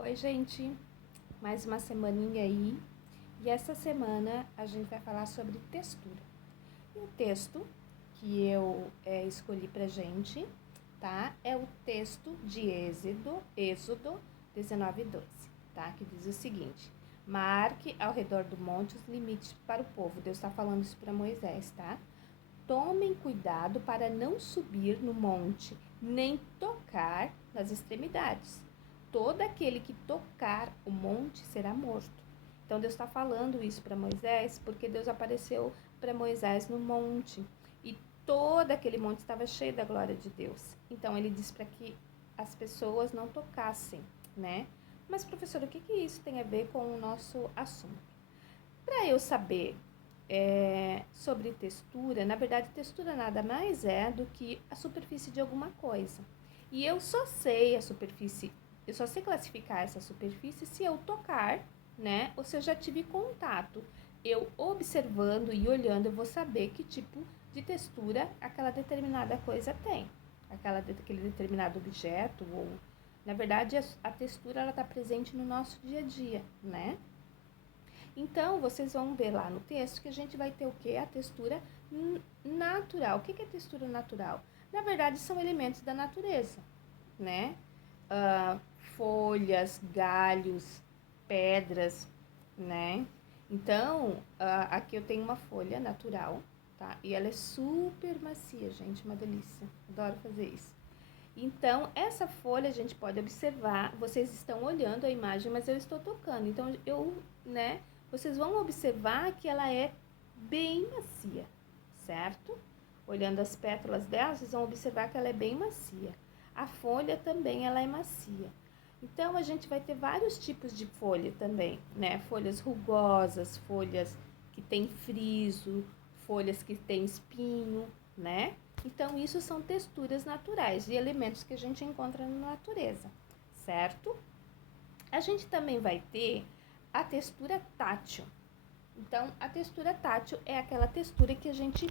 Oi, gente, mais uma semaninha aí, e essa semana a gente vai falar sobre textura. E o texto que eu escolhi pra gente, tá? É o texto de Êxodo 19:12, tá? Que diz o seguinte: marque ao redor do monte os limites para o povo. Deus está falando isso para Moisés, tá? Tomem cuidado para não subir no monte, nem tocar nas extremidades. Todo aquele que tocar o monte será morto. Então Deus está falando isso para Moisés, porque Deus apareceu para Moisés no monte e todo aquele monte estava cheio da glória de Deus. Então ele diz para que as pessoas não tocassem, né? Mas professor, o que isso tem a ver com o nosso assunto? Para eu saber sobre textura, na verdade, textura nada mais é do que a superfície de alguma coisa. E eu só sei classificar essa superfície se eu tocar, né? Ou se eu já tive contato. Eu observando e olhando, eu vou saber que tipo de textura aquela determinada coisa tem. Aquele determinado objeto, ou... Na verdade, a textura, ela está presente no nosso dia a dia, né? Então, vocês vão ver lá no texto que a gente vai ter o quê? A textura natural. O que é textura natural? Na verdade, são elementos da natureza, né? Folhas, galhos, pedras, né? Então, aqui eu tenho uma folha natural, tá? E ela é super macia, gente, uma delícia. Adoro fazer isso. Então, essa folha a gente pode observar, vocês estão olhando a imagem, mas eu estou tocando. Então, vocês vão observar que ela é bem macia, certo? Olhando as pétalas dela, vocês vão observar que ela é bem macia. A folha também, ela é macia. Então, a gente vai ter vários tipos de folha também, né? Folhas rugosas, folhas que têm friso, folhas que têm espinho, né? Então, isso são texturas naturais de elementos que a gente encontra na natureza, certo? A gente também vai ter a textura tátil. Então, a textura tátil é aquela textura que a gente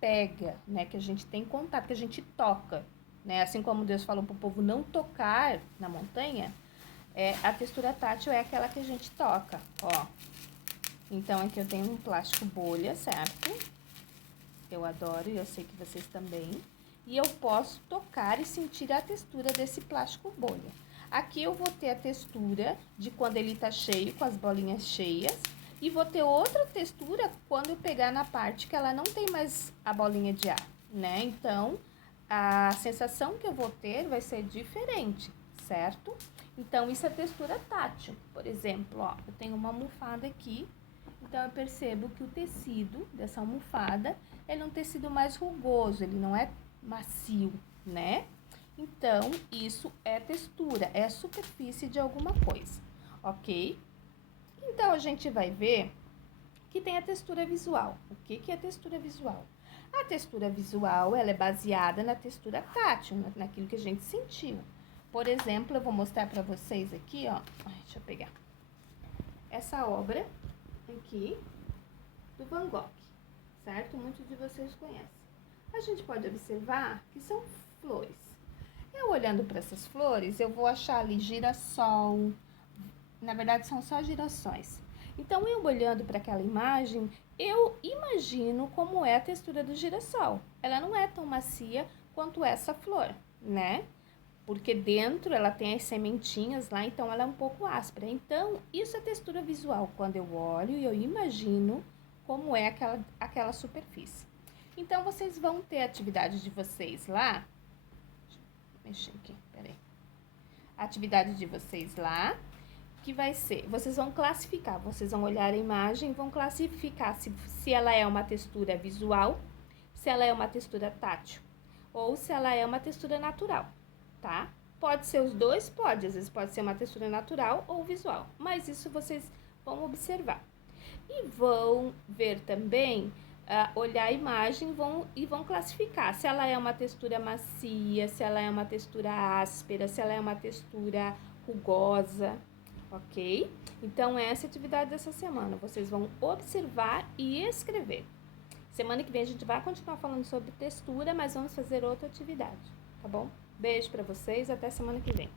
pega, né? Que a gente tem contato, que a gente toca, né? Assim como Deus falou para o povo não tocar na montanha, a textura tátil é aquela que a gente toca, ó. Então, aqui eu tenho um plástico bolha, certo? Eu adoro e eu sei que vocês também. E eu posso tocar e sentir a textura desse plástico bolha. Aqui eu vou ter a textura de quando ele tá cheio, com as bolinhas cheias. E vou ter outra textura quando eu pegar na parte que ela não tem mais a bolinha de ar, né? Então, a sensação que eu vou ter vai ser diferente, certo? Então, isso é textura tátil. Por exemplo, ó, eu tenho uma almofada aqui. Então, eu percebo que o tecido dessa almofada, ele é um tecido mais rugoso, ele não é macio, né? Então, isso é textura, é a superfície de alguma coisa, ok? Então, a gente vai ver que tem a textura visual. O que é textura visual? A textura visual, ela é baseada na textura tátil, naquilo que a gente sentiu. Por exemplo, eu vou mostrar para vocês aqui, ó. Deixa eu pegar. Essa obra aqui do Van Gogh, certo? Muitos de vocês conhecem. A gente pode observar que são flores. Eu olhando para essas flores, eu vou achar ali girassol. Na verdade, são só girassóis. Então, eu olhando para aquela imagem, eu imagino como é a textura do girassol. Ela não é tão macia quanto essa flor, né? Porque dentro ela tem as sementinhas lá, então ela é um pouco áspera. Então, isso é textura visual. Quando eu olho e eu imagino como é aquela superfície. Então, vocês vão ter a atividade de vocês lá. Deixa eu mexer aqui, peraí. A atividade de vocês lá, que vai ser, vocês vão classificar, vocês vão olhar a imagem e vão classificar se ela é uma textura visual, se ela é uma textura tátil, ou se ela é uma textura natural, tá? Pode ser os dois, pode, às vezes pode ser uma textura natural ou visual, mas isso vocês vão observar. E vão ver também, olhar a imagem e vão classificar se ela é uma textura macia, se ela é uma textura áspera, se ela é uma textura rugosa, ok? Então, essa é a atividade dessa semana. Vocês vão observar e escrever. Semana que vem a gente vai continuar falando sobre textura, mas vamos fazer outra atividade, tá bom? Beijo pra vocês, até semana que vem.